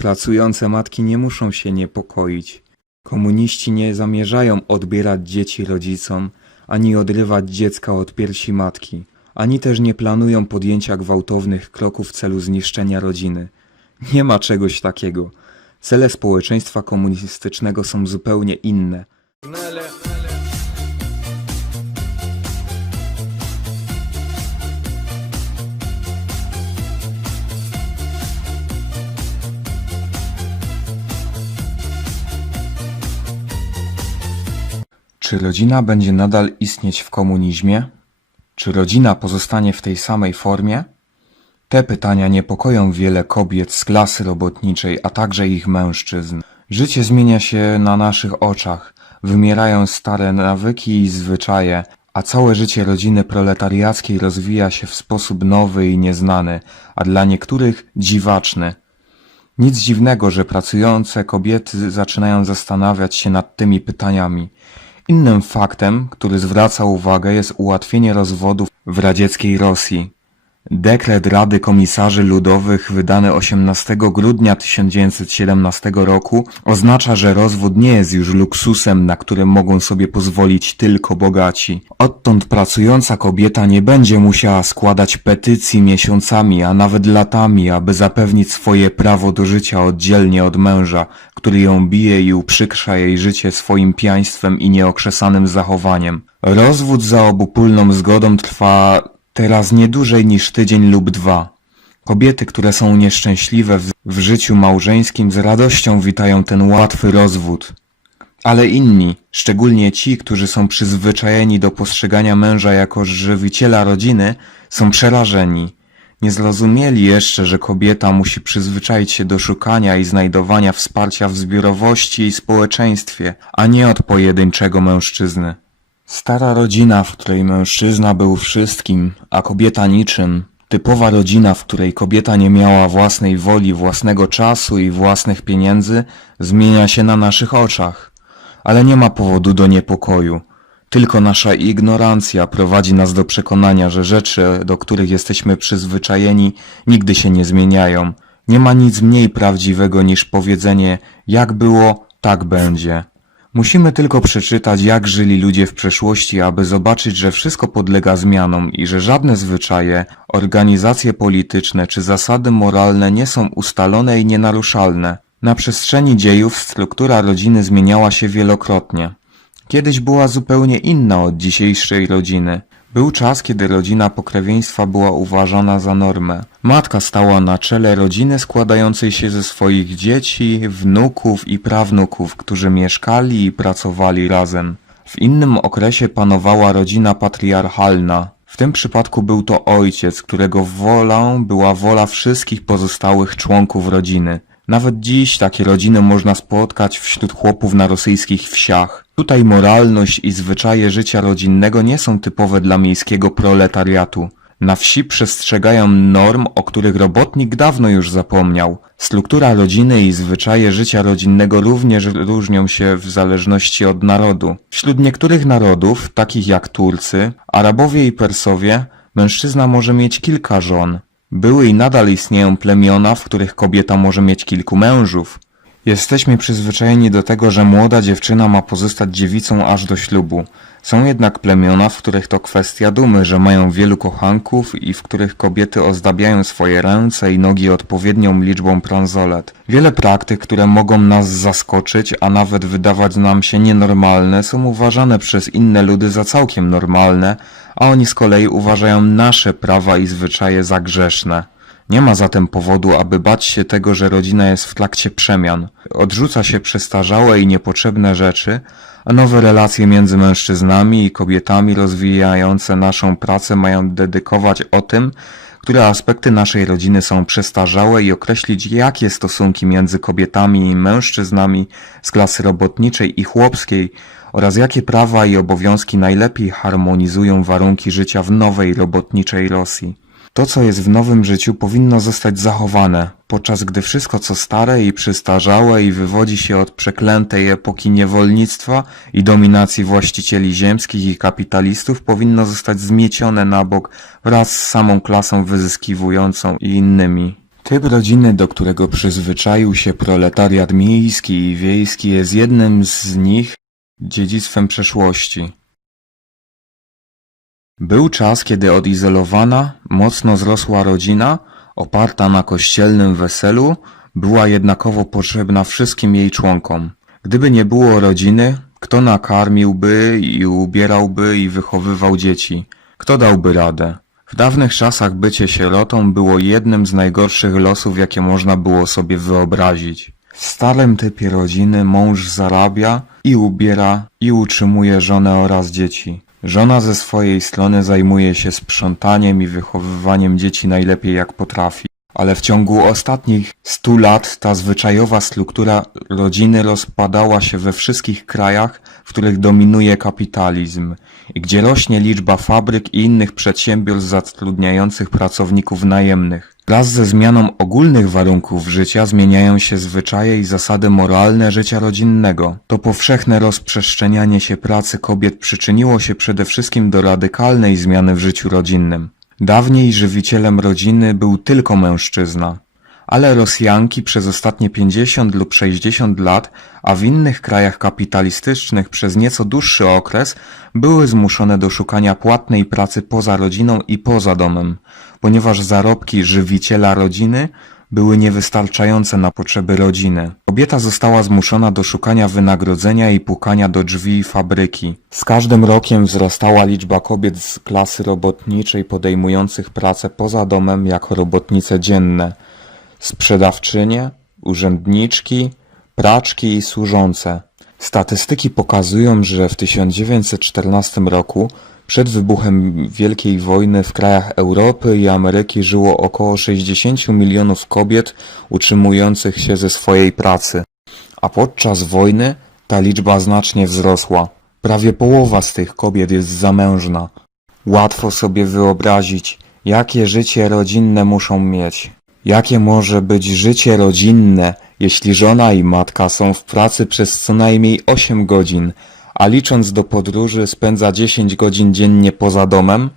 Pracujące matki nie muszą się niepokoić. Komuniści nie zamierzają odbierać dzieci rodzicom, ani odrywać dziecka od piersi matki, ani też nie planują podjęcia gwałtownych kroków w celu zniszczenia rodziny. Nie ma czegoś takiego. Cele społeczeństwa komunistycznego są zupełnie inne. Czy rodzina będzie nadal istnieć w komunizmie? Czy rodzina pozostanie w tej samej formie? Te pytania niepokoją wiele kobiet z klasy robotniczej, a także ich mężczyzn. Życie zmienia się na naszych oczach, wymierają stare nawyki i zwyczaje, a całe życie rodziny proletariackiej rozwija się w sposób nowy i nieznany, a dla niektórych dziwaczny. Nic dziwnego, że pracujące kobiety zaczynają zastanawiać się nad tymi pytaniami. Innym faktem, który zwraca uwagę, jest ułatwienie rozwodów w radzieckiej Rosji. Dekret Rady Komisarzy Ludowych wydany 18 grudnia 1917 roku oznacza, że rozwód nie jest już luksusem, na który mogą sobie pozwolić tylko bogaci. Odtąd pracująca kobieta nie będzie musiała składać petycji miesiącami, a nawet latami, aby zapewnić swoje prawo do życia oddzielnie od męża, który ją bije i uprzykrza jej życie swoim pijaństwem i nieokrzesanym zachowaniem. Rozwód za obopólną zgodą trwa teraz nie dłużej niż tydzień lub dwa. Kobiety, które są nieszczęśliwe w, w życiu małżeńskim z radością witają ten łatwy rozwód. Ale inni, szczególnie ci, którzy są przyzwyczajeni do postrzegania męża jako żywiciela rodziny, są przerażeni. Nie zrozumieli jeszcze, że kobieta musi przyzwyczaić się do szukania i znajdowania wsparcia w zbiorowości i społeczeństwie, a nie od pojedynczego mężczyzny. Stara rodzina, w której mężczyzna był wszystkim, a kobieta niczym. Typowa rodzina, w której kobieta nie miała własnej woli, własnego czasu i własnych pieniędzy, zmienia się na naszych oczach. Ale nie ma powodu do niepokoju. Tylko nasza ignorancja prowadzi nas do przekonania, że rzeczy, do których jesteśmy przyzwyczajeni, nigdy się nie zmieniają. Nie ma nic mniej prawdziwego niż powiedzenie jak było, tak będzie. Musimy tylko przeczytać, jak żyli ludzie w przeszłości, aby zobaczyć, że wszystko podlega zmianom i że żadne zwyczaje, organizacje polityczne czy zasady moralne nie są ustalone i nienaruszalne. Na przestrzeni dziejów struktura rodziny zmieniała się wielokrotnie. Kiedyś była zupełnie inna od dzisiejszej rodziny. Był czas, kiedy rodzina pokrewieństwa była uważana za normę. Matka stała na czele rodziny składającej się ze swoich dzieci, wnuków i prawnuków, którzy mieszkali i pracowali razem. W innym okresie panowała rodzina patriarchalna. W tym przypadku był to ojciec, którego wolą była wola wszystkich pozostałych członków rodziny. Nawet dziś takie rodziny można spotkać wśród chłopów na rosyjskich wsiach. Tutaj moralność i zwyczaje życia rodzinnego nie są typowe dla miejskiego proletariatu. Na wsi przestrzegają norm, o których robotnik dawno już zapomniał. Struktura rodziny i zwyczaje życia rodzinnego również różnią się w zależności od narodu. Wśród niektórych narodów, takich jak Turcy, Arabowie i Persowie, mężczyzna może mieć kilka żon. Były i nadal istnieją plemiona, w których kobieta może mieć kilku mężów. Jesteśmy przyzwyczajeni do tego, że młoda dziewczyna ma pozostać dziewicą aż do ślubu. Są jednak plemiona, w których to kwestia dumy, że mają wielu kochanków i w których kobiety ozdabiają swoje ręce i nogi odpowiednią liczbą bransolet. Wiele praktyk, które mogą nas zaskoczyć, a nawet wydawać nam się nienormalne, są uważane przez inne ludy za całkiem normalne, a oni z kolei uważają nasze prawa i zwyczaje za grzeszne. Nie ma zatem powodu, aby bać się tego, że rodzina jest w trakcie przemian. Odrzuca się przestarzałe i niepotrzebne rzeczy, a nowe relacje między mężczyznami i kobietami rozwijające naszą pracę mają dedykować o tym, które aspekty naszej rodziny są przestarzałe i określić, jakie stosunki między kobietami i mężczyznami z klasy robotniczej i chłopskiej oraz jakie prawa i obowiązki najlepiej harmonizują warunki życia w nowej robotniczej Rosji. To, co jest w nowym życiu, powinno zostać zachowane, podczas gdy wszystko, co stare i przystarzałe i wywodzi się od przeklętej epoki niewolnictwa i dominacji właścicieli ziemskich i kapitalistów, powinno zostać zmiecione na bok wraz z samą klasą wyzyskiwującą i innymi. Typ rodziny, do którego przyzwyczaił się proletariat miejski i wiejski, jest jednym z nich dziedzictwem przeszłości. Był czas, kiedy odizolowana, mocno zrosła rodzina, oparta na kościelnym weselu, była jednakowo potrzebna wszystkim jej członkom. Gdyby nie było rodziny, kto nakarmiłby i ubierałby i wychowywał dzieci? Kto dałby radę? W dawnych czasach bycie sierotą było jednym z najgorszych losów, jakie można było sobie wyobrazić. W starym typie rodziny mąż zarabia i ubiera i utrzymuje żonę oraz dzieci. Żona ze swojej strony zajmuje się sprzątaniem i wychowywaniem dzieci najlepiej jak potrafi. Ale w ciągu ostatnich stu lat ta zwyczajowa struktura rodziny rozpadała się we wszystkich krajach, w których dominuje kapitalizm i gdzie rośnie liczba fabryk i innych przedsiębiorstw zatrudniających pracowników najemnych. Wraz ze zmianą ogólnych warunków życia zmieniają się zwyczaje i zasady moralne życia rodzinnego. To powszechne rozprzestrzenianie się pracy kobiet przyczyniło się przede wszystkim do radykalnej zmiany w życiu rodzinnym. Dawniej żywicielem rodziny był tylko mężczyzna, ale Rosjanki przez ostatnie 50 lub 60 lat, a w innych krajach kapitalistycznych przez nieco dłuższy okres, były zmuszone do szukania płatnej pracy poza rodziną i poza domem, ponieważ zarobki żywiciela rodziny były niewystarczające na potrzeby rodziny. Kobieta została zmuszona do szukania wynagrodzenia i pukania do drzwi fabryki. Z każdym rokiem wzrastała liczba kobiet z klasy robotniczej podejmujących pracę poza domem jako robotnice dzienne. Sprzedawczynie, urzędniczki, praczki i służące. Statystyki pokazują, że w 1914 roku przed wybuchem Wielkiej Wojny w krajach Europy i Ameryki żyło około 60 milionów kobiet utrzymujących się ze swojej pracy, a podczas wojny ta liczba znacznie wzrosła. Prawie połowa z tych kobiet jest zamężna. Łatwo sobie wyobrazić, jakie życie rodzinne muszą mieć. Jakie może być życie rodzinne, jeśli żona i matka są w pracy przez co najmniej 8 godzin, a licząc do podróży spędza 10 godzin dziennie poza domem?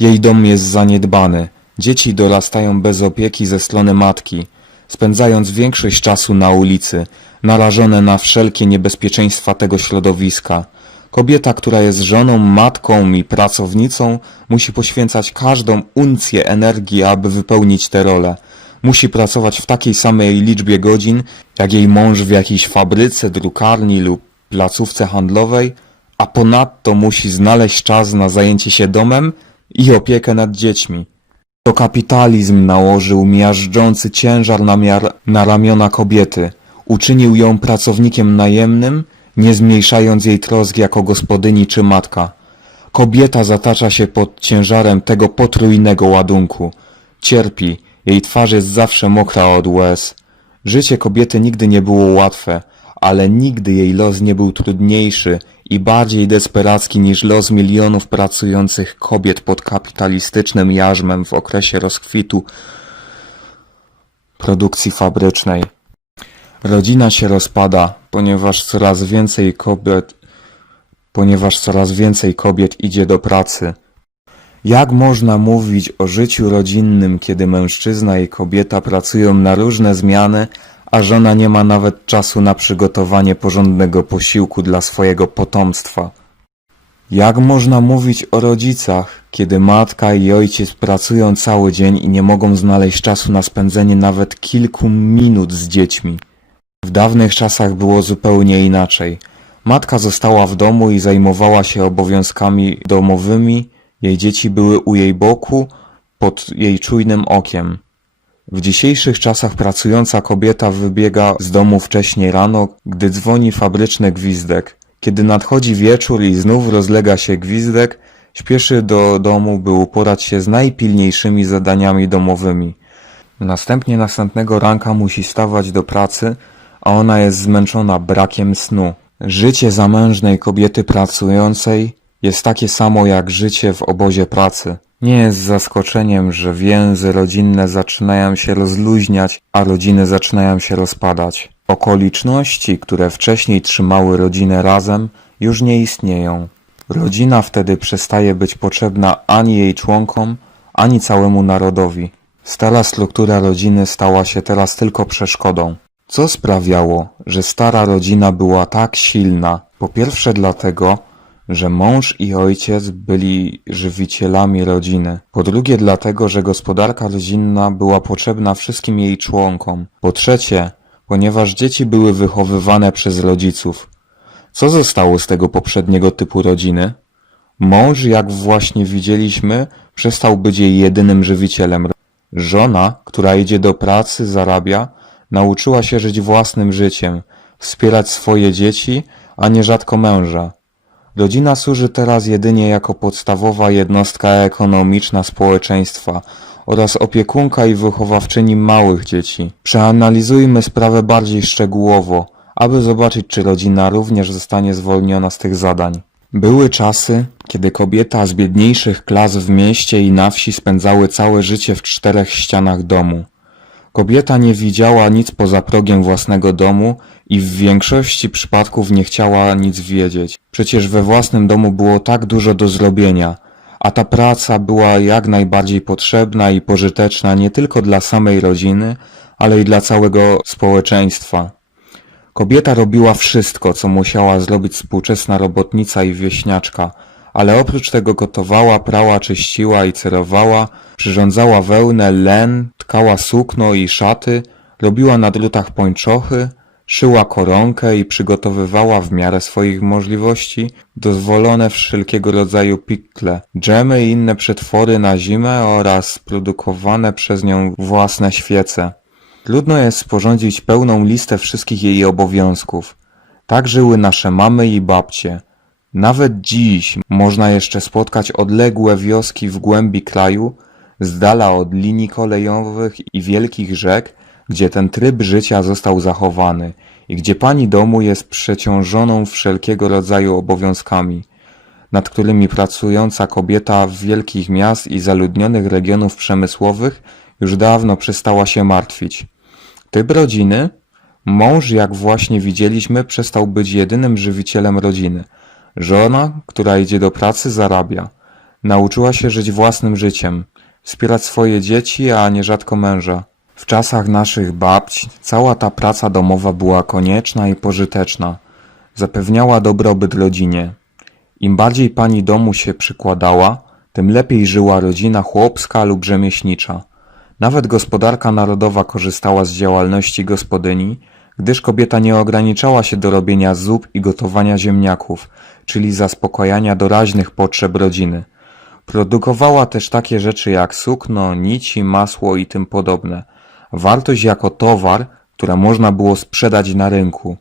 Jej dom jest zaniedbany. Dzieci dorastają bez opieki ze strony matki, spędzając większość czasu na ulicy, narażone na wszelkie niebezpieczeństwa tego środowiska. Kobieta, która jest żoną, matką i pracownicą, musi poświęcać każdą uncję energii, aby wypełnić tę rolę. Musi pracować w takiej samej liczbie godzin, jak jej mąż w jakiejś fabryce, drukarni lub placówce handlowej, a ponadto musi znaleźć czas na zajęcie się domem i opiekę nad dziećmi. To kapitalizm nałożył miażdżący ciężar na, na ramiona kobiety. Uczynił ją pracownikiem najemnym, nie zmniejszając jej trosk jako gospodyni czy matka. Kobieta zatacza się pod ciężarem tego potrójnego ładunku. Cierpi, jej twarz jest zawsze mokra od łez. Życie kobiety nigdy nie było łatwe, ale nigdy jej los nie był trudniejszy i bardziej desperacki niż los milionów pracujących kobiet pod kapitalistycznym jarzmem w okresie rozkwitu produkcji fabrycznej. Rodzina się rozpada, ponieważ coraz więcej kobiet, ponieważ coraz więcej kobiet idzie do pracy. Jak można mówić o życiu rodzinnym, kiedy mężczyzna i kobieta pracują na różne zmiany, a żona nie ma nawet czasu na przygotowanie porządnego posiłku dla swojego potomstwa? Jak można mówić o rodzicach, kiedy matka i ojciec pracują cały dzień i nie mogą znaleźć czasu na spędzenie nawet kilku minut z dziećmi? W dawnych czasach było zupełnie inaczej. Matka została w domu i zajmowała się obowiązkami domowymi, jej dzieci były u jej boku, pod jej czujnym okiem. W dzisiejszych czasach pracująca kobieta wybiega z domu wcześniej rano, gdy dzwoni fabryczny gwizdek. Kiedy nadchodzi wieczór i znów rozlega się gwizdek, śpieszy do domu, by uporać się z najpilniejszymi zadaniami domowymi. Następnie następnego ranka musi stawać do pracy, a ona jest zmęczona brakiem snu. Życie zamężnej kobiety pracującej jest takie samo jak życie w obozie pracy. Nie jest zaskoczeniem, że więzy rodzinne zaczynają się rozluźniać, a rodziny zaczynają się rozpadać. Okoliczności, które wcześniej trzymały rodzinę razem, już nie istnieją. Rodzina wtedy przestaje być potrzebna ani jej członkom, ani całemu narodowi. Stara struktura rodziny stała się teraz tylko przeszkodą. Co sprawiało, że stara rodzina była tak silna? Po pierwsze dlatego, że mąż i ojciec byli żywicielami rodziny. Po drugie dlatego, że gospodarka rodzinna była potrzebna wszystkim jej członkom. Po trzecie, ponieważ dzieci były wychowywane przez rodziców. Co zostało z tego poprzedniego typu rodziny? Mąż, jak właśnie widzieliśmy, przestał być jej jedynym żywicielem. Żona, która idzie do pracy, zarabia, nauczyła się żyć własnym życiem, wspierać swoje dzieci, a nierzadko męża. Rodzina służy teraz jedynie jako podstawowa jednostka ekonomiczna społeczeństwa oraz opiekunka i wychowawczyni małych dzieci. Przeanalizujmy sprawę bardziej szczegółowo, aby zobaczyć, czy rodzina również zostanie zwolniona z tych zadań. Były czasy, kiedy kobieta z biedniejszych klas w mieście i na wsi spędzały całe życie w czterech ścianach domu. Kobieta nie widziała nic poza progiem własnego domu i w większości przypadków nie chciała nic wiedzieć. Przecież we własnym domu było tak dużo do zrobienia, a ta praca była jak najbardziej potrzebna i pożyteczna nie tylko dla samej rodziny, ale i dla całego społeczeństwa. Kobieta robiła wszystko, co musiała zrobić współczesna robotnica i wieśniaczka, ale oprócz tego gotowała, prała, czyściła i cerowała, przyrządzała wełnę, len, tkała sukno i szaty, robiła na drutach pończochy, szyła koronkę i przygotowywała w miarę swoich możliwości dozwolone wszelkiego rodzaju pikle, dżemy i inne przetwory na zimę oraz produkowane przez nią własne świece. Trudno jest sporządzić pełną listę wszystkich jej obowiązków. Tak żyły nasze mamy i babcie. Nawet dziś można jeszcze spotkać odległe wioski w głębi kraju, z dala od linii kolejowych i wielkich rzek, gdzie ten tryb życia został zachowany i gdzie pani domu jest przeciążoną wszelkiego rodzaju obowiązkami, nad którymi pracująca kobieta wielkich miast i zaludnionych regionów przemysłowych już dawno przestała się martwić. Typ rodziny? Mąż, jak właśnie widzieliśmy, przestał być jedynym żywicielem rodziny. Żona, która idzie do pracy, zarabia. Nauczyła się żyć własnym życiem, wspierać swoje dzieci, a nierzadko męża. W czasach naszych babć cała ta praca domowa była konieczna i pożyteczna. Zapewniała dobrobyt rodzinie. Im bardziej pani domu się przykładała, tym lepiej żyła rodzina chłopska lub rzemieślnicza. Nawet gospodarka narodowa korzystała z działalności gospodyni, gdyż kobieta nie ograniczała się do robienia zup i gotowania ziemniaków, czyli zaspokojania doraźnych potrzeb rodziny. Produkowała też takie rzeczy jak sukno, nici, masło i tym podobne. Wartość jako towar, które można było sprzedać na rynku.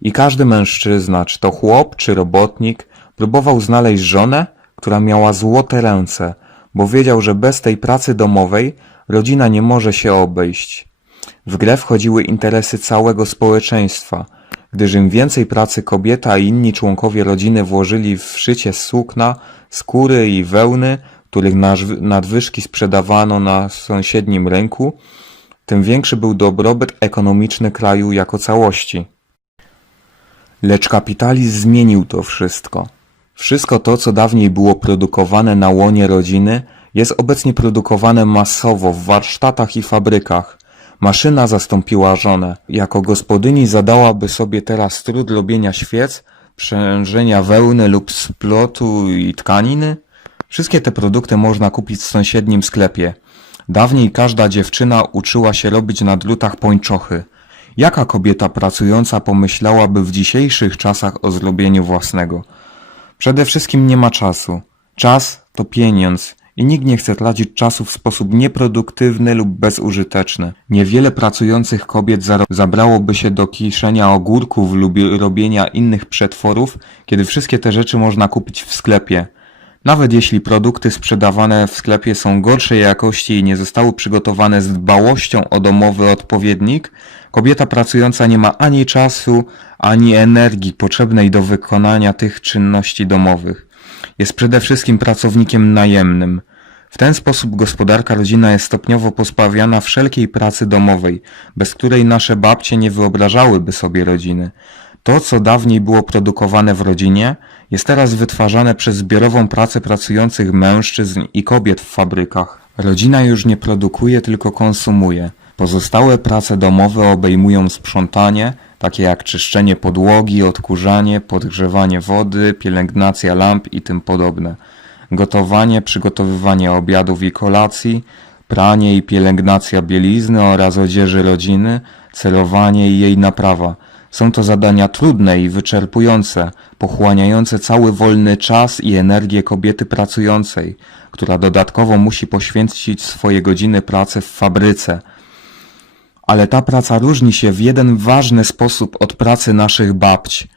I każdy mężczyzna, czy to chłop, czy robotnik, próbował znaleźć żonę, która miała złote ręce, bo wiedział, że bez tej pracy domowej rodzina nie może się obejść. W grę wchodziły interesy całego społeczeństwa, gdyż im więcej pracy kobieta i inni członkowie rodziny włożyli w szycie sukna, skóry i wełny, których nadwyżki sprzedawano na sąsiednim rynku, tym większy był dobrobyt ekonomiczny kraju jako całości. Lecz kapitalizm zmienił to wszystko. Wszystko to, co dawniej było produkowane na łonie rodziny, jest obecnie produkowane masowo w warsztatach i fabrykach. Maszyna zastąpiła żonę. Jako gospodyni zadałaby sobie teraz trud robienia świec, przężenia wełny lub splotu i tkaniny? Wszystkie te produkty można kupić w sąsiednim sklepie. Dawniej każda dziewczyna uczyła się robić na drutach pończochy. Jaka kobieta pracująca pomyślałaby w dzisiejszych czasach o zrobieniu własnego? Przede wszystkim nie ma czasu. Czas to pieniądz i nikt nie chce tracić czasu w sposób nieproduktywny lub bezużyteczny. Niewiele pracujących kobiet zabrałoby się do kiszenia ogórków lub robienia innych przetworów, kiedy wszystkie te rzeczy można kupić w sklepie. Nawet jeśli produkty sprzedawane w sklepie są gorszej jakości i nie zostały przygotowane z dbałością o domowy odpowiednik, kobieta pracująca nie ma ani czasu, ani energii potrzebnej do wykonania tych czynności domowych. Jest przede wszystkim pracownikiem najemnym. W ten sposób gospodarka rodzina jest stopniowo pozbawiana wszelkiej pracy domowej, bez której nasze babcie nie wyobrażałyby sobie rodziny. To, co dawniej było produkowane w rodzinie, jest teraz wytwarzane przez zbiorową pracę pracujących mężczyzn i kobiet w fabrykach. Rodzina już nie produkuje, tylko konsumuje. Pozostałe prace domowe obejmują sprzątanie, takie jak czyszczenie podłogi, odkurzanie, podgrzewanie wody, pielęgnacja lamp i tym podobne. Gotowanie, przygotowywanie obiadów i kolacji, pranie i pielęgnacja bielizny oraz odzieży rodziny, celowanie i jej naprawa. Są to zadania trudne i wyczerpujące, pochłaniające cały wolny czas i energię kobiety pracującej, która dodatkowo musi poświęcić swoje godziny pracy w fabryce. Ale ta praca różni się w jeden ważny sposób od pracy naszych babć.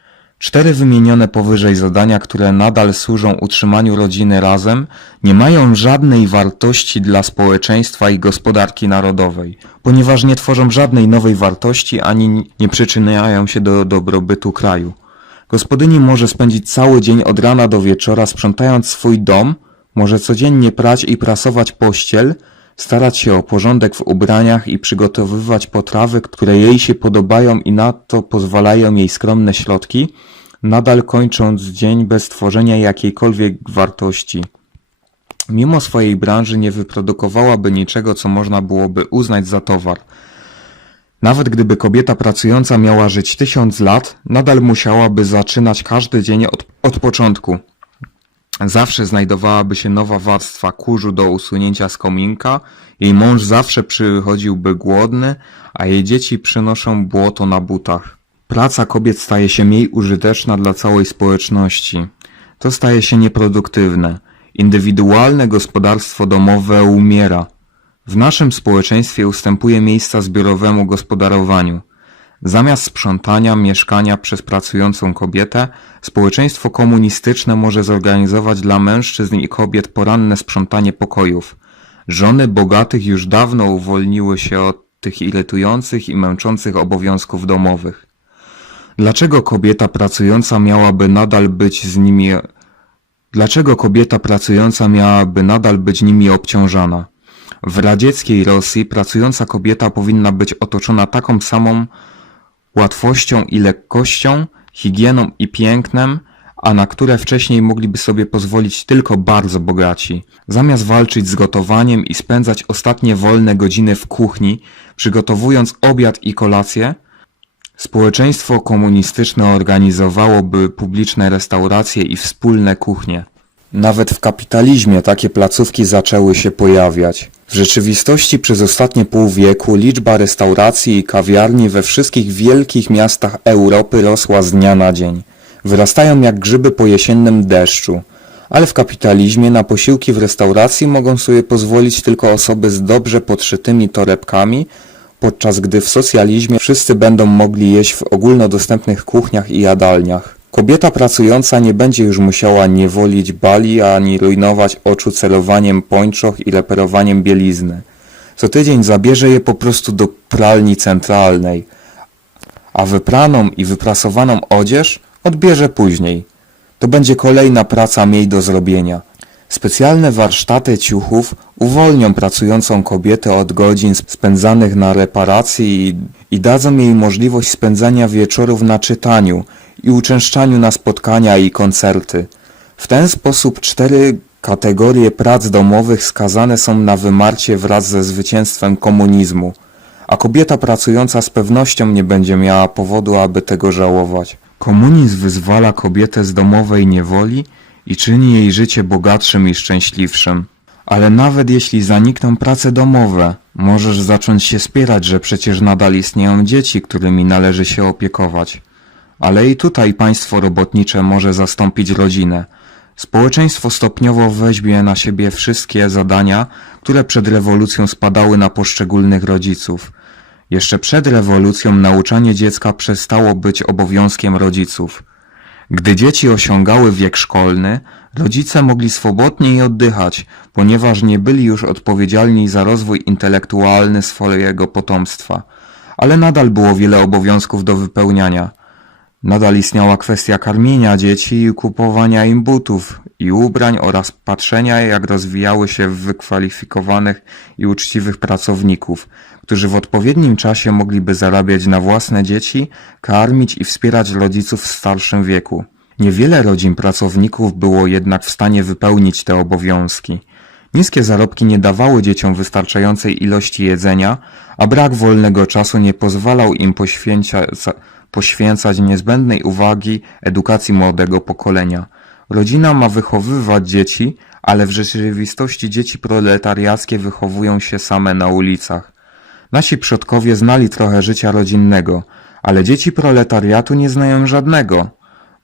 Cztery wymienione powyżej zadania, które nadal służą utrzymaniu rodziny razem, nie mają żadnej wartości dla społeczeństwa i gospodarki narodowej, ponieważ nie tworzą żadnej nowej wartości ani nie przyczyniają się do dobrobytu kraju. Gospodyni może spędzić cały dzień od rana do wieczora sprzątając swój dom, może codziennie prać i prasować pościel, starać się o porządek w ubraniach i przygotowywać potrawy, które jej się podobają i na to pozwalają jej skromne środki, nadal kończąc dzień bez tworzenia jakiejkolwiek wartości. Mimo swojej branży nie wyprodukowałaby niczego, co można byłoby uznać za towar. Nawet gdyby kobieta pracująca miała żyć tysiąc lat, nadal musiałaby zaczynać każdy dzień od, od początku. Zawsze znajdowałaby się nowa warstwa kurzu do usunięcia z kominka, jej mąż zawsze przychodziłby głodny, a jej dzieci przynoszą błoto na butach. Praca kobiet staje się mniej użyteczna dla całej społeczności. To staje się nieproduktywne. Indywidualne gospodarstwo domowe umiera. W naszym społeczeństwie ustępuje miejsca zbiorowemu gospodarowaniu. Zamiast sprzątania mieszkania przez pracującą kobietę, społeczeństwo komunistyczne może zorganizować dla mężczyzn i kobiet poranne sprzątanie pokojów. Żony bogatych już dawno uwolniły się od tych irytujących i męczących obowiązków domowych. Dlaczego kobieta pracująca miałaby nadal być z nimi Dlaczego kobieta pracująca miałaby nadal być nimi obciążana? W radzieckiej Rosji pracująca kobieta powinna być otoczona taką samą łatwością i lekkością, higieną i pięknem, a na które wcześniej mogliby sobie pozwolić tylko bardzo bogaci. Zamiast walczyć z gotowaniem i spędzać ostatnie wolne godziny w kuchni, przygotowując obiad i kolację, społeczeństwo komunistyczne organizowałoby publiczne restauracje i wspólne kuchnie. Nawet w kapitalizmie takie placówki zaczęły się pojawiać. W rzeczywistości przez ostatnie pół wieku liczba restauracji i kawiarni we wszystkich wielkich miastach Europy rosła z dnia na dzień. Wyrastają jak grzyby po jesiennym deszczu. Ale w kapitalizmie na posiłki w restauracji mogą sobie pozwolić tylko osoby z dobrze podszytymi torebkami, podczas gdy w socjalizmie wszyscy będą mogli jeść w ogólnodostępnych kuchniach i jadalniach. Kobieta pracująca nie będzie już musiała niewolić bali ani rujnować oczu celowaniem pończoch i reperowaniem bielizny. Co tydzień zabierze je po prostu do pralni centralnej, a wypraną i wyprasowaną odzież odbierze później. To będzie kolejna praca mniej do zrobienia. Specjalne warsztaty ciuchów uwolnią pracującą kobietę od godzin spędzanych na reparacji i, i dadzą jej możliwość spędzania wieczorów na czytaniu i uczęszczaniu na spotkania i koncerty. W ten sposób cztery kategorie prac domowych skazane są na wymarcie wraz ze zwycięstwem komunizmu, a kobieta pracująca z pewnością nie będzie miała powodu, aby tego żałować. Komunizm wyzwala kobietę z domowej niewoli i czyni jej życie bogatszym i szczęśliwszym. Ale nawet jeśli zanikną prace domowe, możesz zacząć się spierać, że przecież nadal istnieją dzieci, którymi należy się opiekować. Ale i tutaj państwo robotnicze może zastąpić rodzinę. Społeczeństwo stopniowo weźmie na siebie wszystkie zadania, które przed rewolucją spadały na poszczególnych rodziców. Jeszcze przed rewolucją nauczanie dziecka przestało być obowiązkiem rodziców. Gdy dzieci osiągały wiek szkolny, rodzice mogli swobodniej oddychać, ponieważ nie byli już odpowiedzialni za rozwój intelektualny swojego potomstwa. Ale nadal było wiele obowiązków do wypełniania. Nadal istniała kwestia karmienia dzieci i kupowania im butów i ubrań oraz patrzenia, jak rozwijały się wykwalifikowanych i uczciwych pracowników, którzy w odpowiednim czasie mogliby zarabiać na własne dzieci, karmić i wspierać rodziców w starszym wieku. Niewiele rodzin pracowników było jednak w stanie wypełnić te obowiązki. Niskie zarobki nie dawały dzieciom wystarczającej ilości jedzenia, a brak wolnego czasu nie pozwalał im poświęcia, za- poświęcać niezbędnej uwagi edukacji młodego pokolenia. Rodzina ma wychowywać dzieci, ale w rzeczywistości dzieci proletariackie wychowują się same na ulicach. Nasi przodkowie znali trochę życia rodzinnego, ale dzieci proletariatu nie znają żadnego.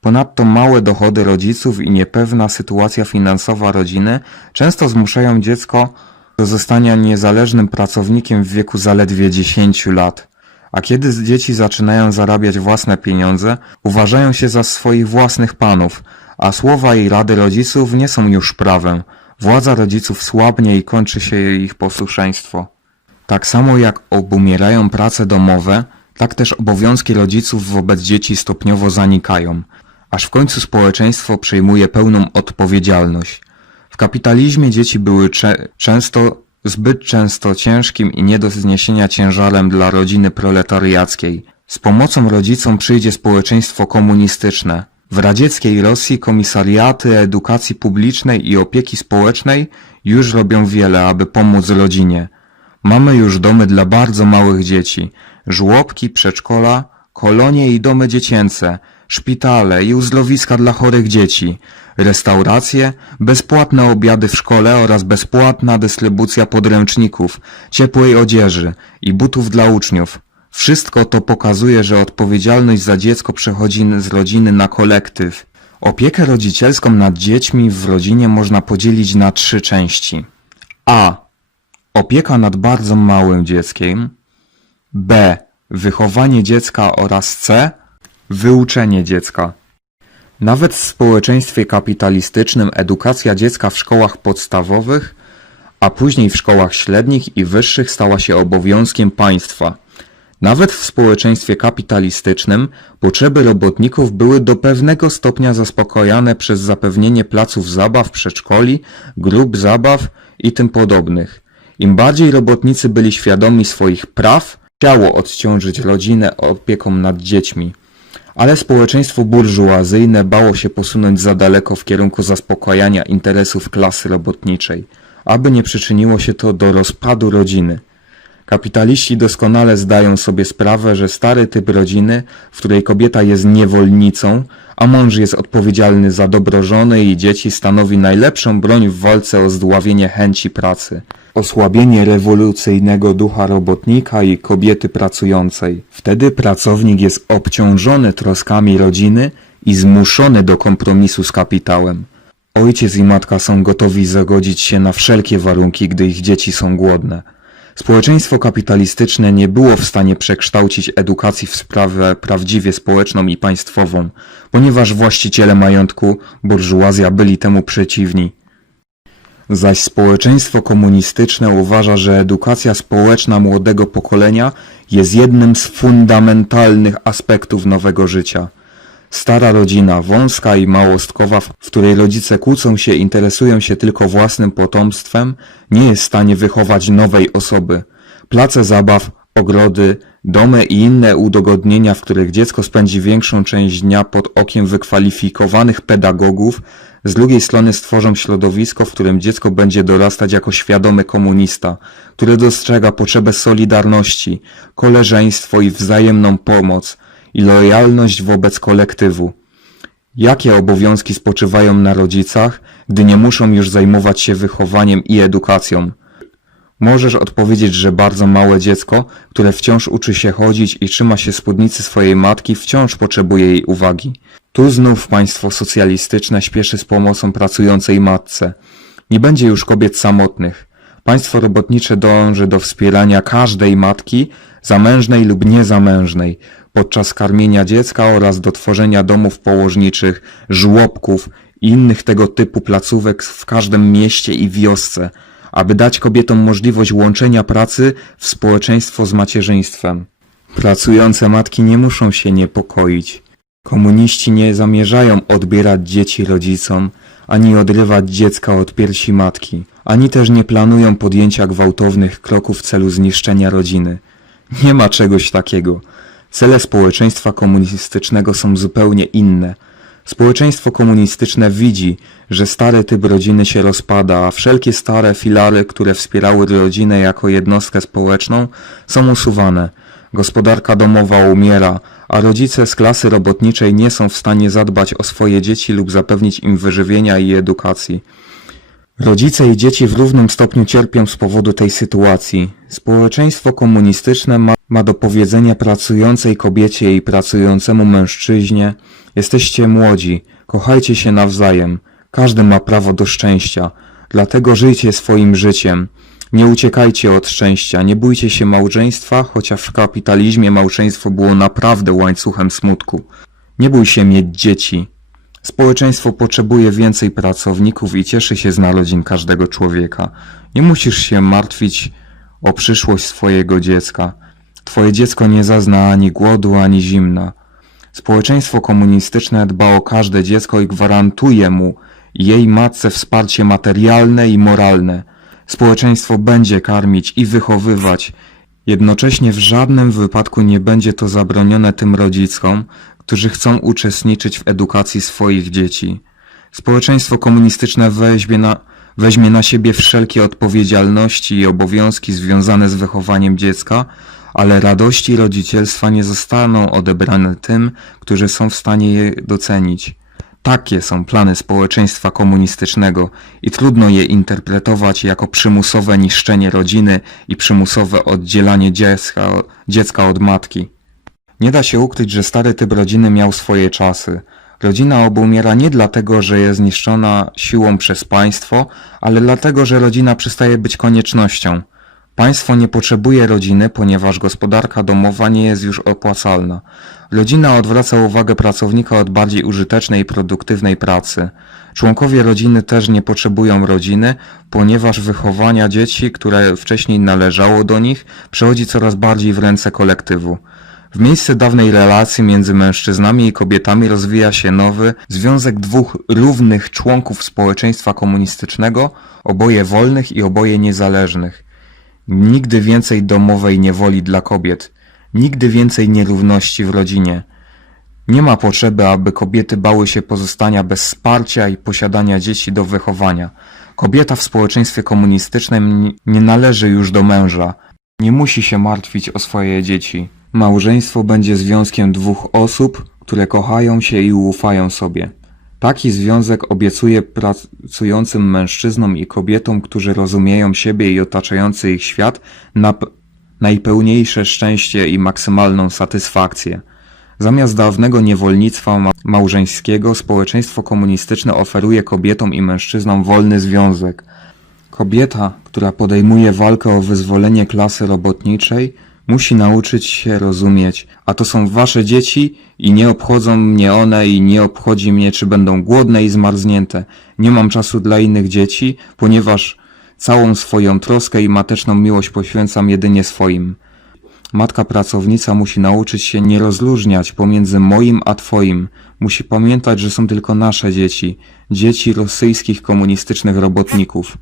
Ponadto małe dochody rodziców i niepewna sytuacja finansowa rodziny często zmuszają dziecko do zostania niezależnym pracownikiem w wieku zaledwie 10 lat. A kiedy dzieci zaczynają zarabiać własne pieniądze, uważają się za swoich własnych panów, a słowa i rady rodziców nie są już prawem. Władza rodziców słabnie i kończy się ich posłuszeństwo. Tak samo jak obumierają prace domowe, tak też obowiązki rodziców wobec dzieci stopniowo zanikają, aż w końcu społeczeństwo przejmuje pełną odpowiedzialność. W kapitalizmie dzieci były często, zbyt często ciężkim i nie do zniesienia ciężarem dla rodziny proletariackiej. Z pomocą rodzicom przyjdzie społeczeństwo komunistyczne. W radzieckiej Rosji komisariaty edukacji publicznej i opieki społecznej już robią wiele, aby pomóc rodzinie. Mamy już domy dla bardzo małych dzieci, żłobki, przedszkola, kolonie i domy dziecięce, szpitale i uzdrowiska dla chorych dzieci, restauracje, bezpłatne obiady w szkole oraz bezpłatna dystrybucja podręczników, ciepłej odzieży i butów dla uczniów. Wszystko to pokazuje, że odpowiedzialność za dziecko przechodzi z rodziny na kolektyw. Opiekę rodzicielską nad dziećmi w rodzinie można podzielić na trzy części. A. Opieka nad bardzo małym dzieckiem. B. Wychowanie dziecka oraz C. Wyuczenie dziecka. Nawet w społeczeństwie kapitalistycznym edukacja dziecka w szkołach podstawowych, a później w szkołach średnich i wyższych stała się obowiązkiem państwa. Nawet w społeczeństwie kapitalistycznym potrzeby robotników były do pewnego stopnia zaspokojane przez zapewnienie placów zabaw, przedszkoli, grup zabaw i tym podobnych. Im bardziej robotnicy byli świadomi swoich praw, chciało odciążyć rodzinę opieką nad dziećmi. Ale społeczeństwo burżuazyjne bało się posunąć za daleko w kierunku zaspokojania interesów klasy robotniczej, aby nie przyczyniło się to do rozpadu rodziny. Kapitaliści doskonale zdają sobie sprawę, że stary typ rodziny, w której kobieta jest niewolnicą, a mąż jest odpowiedzialny za dobro żony i dzieci, stanowi najlepszą broń w walce o zdławienie chęci pracy. Osłabienie rewolucyjnego ducha robotnika i kobiety pracującej. Wtedy pracownik jest obciążony troskami rodziny i zmuszony do kompromisu z kapitałem. Ojciec i matka są gotowi zagodzić się na wszelkie warunki, gdy ich dzieci są głodne. Społeczeństwo kapitalistyczne nie było w stanie przekształcić edukacji w sprawę prawdziwie społeczną i państwową, ponieważ właściciele majątku, burżuazja byli temu przeciwni. Zaś społeczeństwo komunistyczne uważa, że edukacja społeczna młodego pokolenia jest jednym z fundamentalnych aspektów nowego życia. Stara rodzina, wąska i małostkowa, w której rodzice kłócą się, interesują się tylko własnym potomstwem, nie jest w stanie wychować nowej osoby. Place zabaw, ogrody, domy i inne udogodnienia, w których dziecko spędzi większą część dnia pod okiem wykwalifikowanych pedagogów, z drugiej strony stworzą środowisko, w którym dziecko będzie dorastać jako świadomy komunista, który dostrzega potrzebę solidarności, koleżeństwo i wzajemną pomoc i lojalność wobec kolektywu. Jakie obowiązki spoczywają na rodzicach, gdy nie muszą już zajmować się wychowaniem i edukacją? Możesz odpowiedzieć, że bardzo małe dziecko, które wciąż uczy się chodzić i trzyma się spódnicy swojej matki, wciąż potrzebuje jej uwagi. Tu znów państwo socjalistyczne śpieszy z pomocą pracującej matce. Nie będzie już kobiet samotnych. Państwo robotnicze dąży do wspierania każdej matki, zamężnej lub niezamężnej, podczas karmienia dziecka oraz do tworzenia domów położniczych, żłobków i innych tego typu placówek w każdym mieście i wiosce, aby dać kobietom możliwość łączenia pracy w społeczeństwo z macierzyństwem. Pracujące matki nie muszą się niepokoić. Komuniści nie zamierzają odbierać dzieci rodzicom, ani odrywać dziecka od piersi matki, ani też nie planują podjęcia gwałtownych kroków w celu zniszczenia rodziny. Nie ma czegoś takiego. Cele społeczeństwa komunistycznego są zupełnie inne. Społeczeństwo komunistyczne widzi, że stary typ rodziny się rozpada, a wszelkie stare filary, które wspierały rodzinę jako jednostkę społeczną, są usuwane. Gospodarka domowa umiera, a rodzice z klasy robotniczej nie są w stanie zadbać o swoje dzieci lub zapewnić im wyżywienia i edukacji. Rodzice i dzieci w równym stopniu cierpią z powodu tej sytuacji. Społeczeństwo komunistyczne ma, ma do powiedzenia pracującej kobiecie i pracującemu mężczyźnie: Jesteście młodzi, kochajcie się nawzajem. Każdy ma prawo do szczęścia, dlatego żyjcie swoim życiem. Nie uciekajcie od szczęścia, nie bójcie się małżeństwa, chociaż w kapitalizmie małżeństwo było naprawdę łańcuchem smutku. Nie bój się mieć dzieci. Społeczeństwo potrzebuje więcej pracowników i cieszy się z narodzin każdego człowieka. Nie musisz się martwić o przyszłość swojego dziecka. Twoje dziecko nie zazna ani głodu, ani zimna. Społeczeństwo komunistyczne dba o każde dziecko i gwarantuje mu jej matce wsparcie materialne i moralne. Społeczeństwo będzie karmić i wychowywać. Jednocześnie w żadnym wypadku nie będzie to zabronione tym rodzicom, którzy chcą uczestniczyć w edukacji swoich dzieci. Społeczeństwo komunistyczne weźmie na, weźmie na siebie wszelkie odpowiedzialności i obowiązki związane z wychowaniem dziecka, ale radości rodzicielstwa nie zostaną odebrane tym, którzy są w stanie je docenić. Takie są plany społeczeństwa komunistycznego i trudno je interpretować jako przymusowe niszczenie rodziny i przymusowe oddzielanie dziecka, dziecka od matki. Nie da się ukryć, że stary typ rodziny miał swoje czasy. Rodzina obumiera nie dlatego, że jest zniszczona siłą przez państwo, ale dlatego, że rodzina przestaje być koniecznością. Państwo nie potrzebuje rodziny, ponieważ gospodarka domowa nie jest już opłacalna. Rodzina odwraca uwagę pracownika od bardziej użytecznej i produktywnej pracy. Członkowie rodziny też nie potrzebują rodziny, ponieważ wychowania dzieci, które wcześniej należało do nich, przechodzi coraz bardziej w ręce kolektywu. W miejsce dawnej relacji między mężczyznami i kobietami rozwija się nowy związek dwóch równych członków społeczeństwa komunistycznego, oboje wolnych i oboje niezależnych. Nigdy więcej domowej niewoli dla kobiet, nigdy więcej nierówności w rodzinie. Nie ma potrzeby, aby kobiety bały się pozostania bez wsparcia i posiadania dzieci do wychowania. Kobieta w społeczeństwie komunistycznym nie należy już do męża. Nie musi się martwić o swoje dzieci. Małżeństwo będzie związkiem dwóch osób, które kochają się i ufają sobie. Taki związek obiecuje pracującym mężczyznom i kobietom, którzy rozumieją siebie i otaczający ich świat, najpełniejsze szczęście i maksymalną satysfakcję. Zamiast dawnego niewolnictwa ma- małżeńskiego, społeczeństwo komunistyczne oferuje kobietom i mężczyznom wolny związek. Kobieta, która podejmuje walkę o wyzwolenie klasy robotniczej, musi nauczyć się rozumieć, a to są wasze dzieci i nie obchodzą mnie one i nie obchodzi mnie, czy będą głodne i zmarznięte. Nie mam czasu dla innych dzieci, ponieważ całą swoją troskę i mateczną miłość poświęcam jedynie swoim. Matka pracownica musi nauczyć się nie rozróżniać pomiędzy moim a twoim. Musi pamiętać, że są tylko nasze dzieci, dzieci rosyjskich komunistycznych robotników.